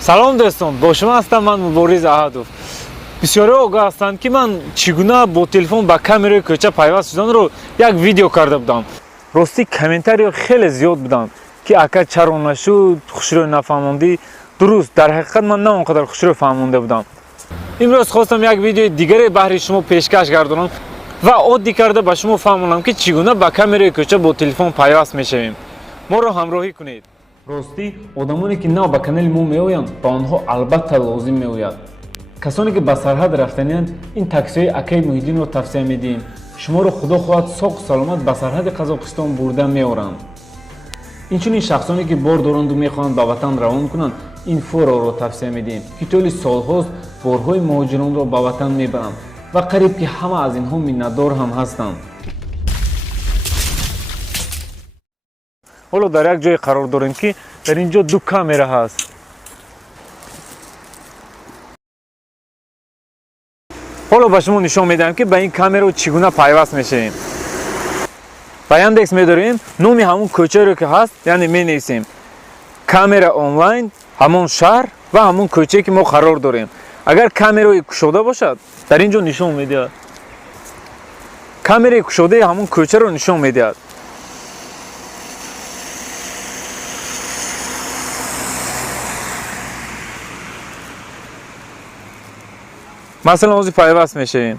салом дӯстон, бо шумо ҳастам. ман Мубориз Аҳадов. бисёре огаҳ ҳастанд ки ман чӣ гуна бо телефон ба камераи кӯча пайваст шуданро як видео карда будам. ростӣ комментариҳо хеле зиёд буданд ки ака чаро нашуд, хушрӯй нафаҳмондӣ. дуруст, дар ҳақиқат ман на он қадар хушрӯй фаҳмонда будам. имрӯз хостам як видеои дигаре баҳри шумо пешкаш гардонам ва оддӣ карда ба шумо фаҳмонам ки чӣ гуна ба камераи кӯча бо телефон пайваст мешавем. моро ҳамроҳӣ кунед. ростӣ одамоне ки нав ба канали мо меоянд, ба онҳо албатта лозим меояд. касоне ки ба сарҳад рафтанианд, ин таксиҳои акаи Муҳиддинро тавсия медиҳем. шуморо худо хоҳад соғу саломат ба сарҳади Қазоқистон бурда меоранд. инчунин шахсоне ки бор доранду мехоҳанд ба ватан равон кунанд, ин фуроро тавсия медиҳем ки толи солҳост борҳои муҳоҷиронро ба ватан мебаранд ва қариб ки ҳама аз инҳо миннатдор ҳам ҳастанд. ҳоло дар як ҷое қарор дорем ки дар ин ҷо ду камера ҳаст. ҳоло ба шумо нишон медиҳам ки ба ин камеро чӣ гуна пайваст мешавем. ба Яндекс медорем, номи ҳамон кӯчаро ки ҳаст, яъне менависем камера онлайн, ҳамон шаҳр ва ҳамон кӯчае ки мо қарор дорем. агар камераи кушода бошад, дар ин ҷо нишон медиҳад. камераи кушодаи ҳамон кӯчаро нишон медиҳад. масалан ҳозир пайваст мешавем.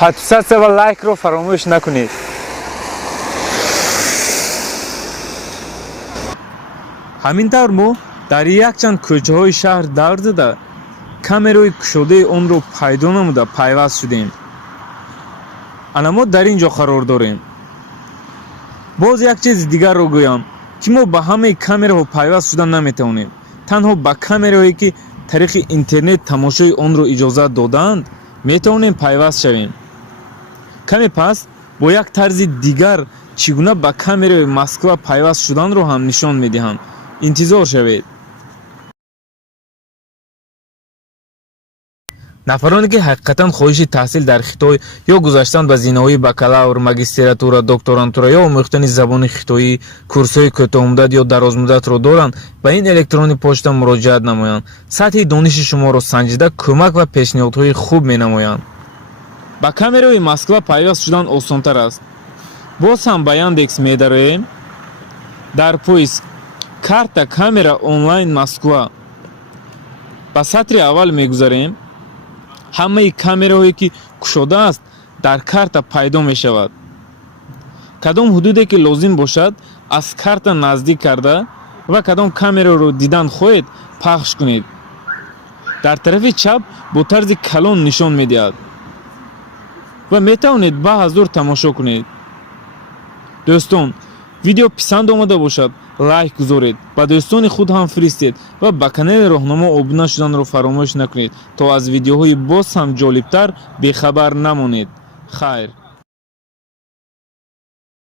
подписатсия ва лайкро фаромӯш накунед. ҳамин тавр мо дар якчанд кӯчаҳои шаҳр давр зада камераи кушодаи онро пайдо намуда пайваст шудем. ана мо дар ин ҷо қарор дорем. боз як чизи дигарро гӯям ки мо ба ҳамаи камераҳо пайваст шуда наметавонем. танҳо ба камераҳое ки тариқи интернет тамошои онро иҷозат додаанд метавонем пайваст шавем. каме пас бо як тарзи дигар чӣ гуна ба камераи Москва пайваст шуданро ҳам нишон медиҳам. интизор шавед. нафароне ки ҳақиқатан хоҳиши таҳсил дар хитой ё гузаштан ба зинаҳои бакалавр, магистратура, докторантура ё омӯхтани забони хитоӣ, курсҳои кӯтоҳмуддат ё дарозмуддатро доранд, ба ин электронӣ почта муроҷиат намоянд. сатҳи дониши шуморо санҷида кӯмак ва пешниҳодҳои хуб менамоянд. ба камераи Москва пайваст шудан осонтар аст. боз ҳам ба Яндекс медароем. дар поиск карта камера онлайн Москва ба сатри аввал мегузарем. ҳамаи камераҳое ки кушода аст дар карта пайдо мешавад. кадом ҳудуде ки лозим бошад аз карта наздик карда ва кадом камераро дидан хоҳед пахш кунед. дар тарафи чап бо тарзи калон нишон медиҳад ва метавонед баъз зур тамошо кунед. дӯстон, видео писанд омада бошад, лайк гузоред, ба дӯстони худ ҳам фиристед ва ба канали роҳнамо обуна шуданро фаромӯш накунед, то аз видеоҳои боз ҳам ҷолибтар бехабар намонед. хайр.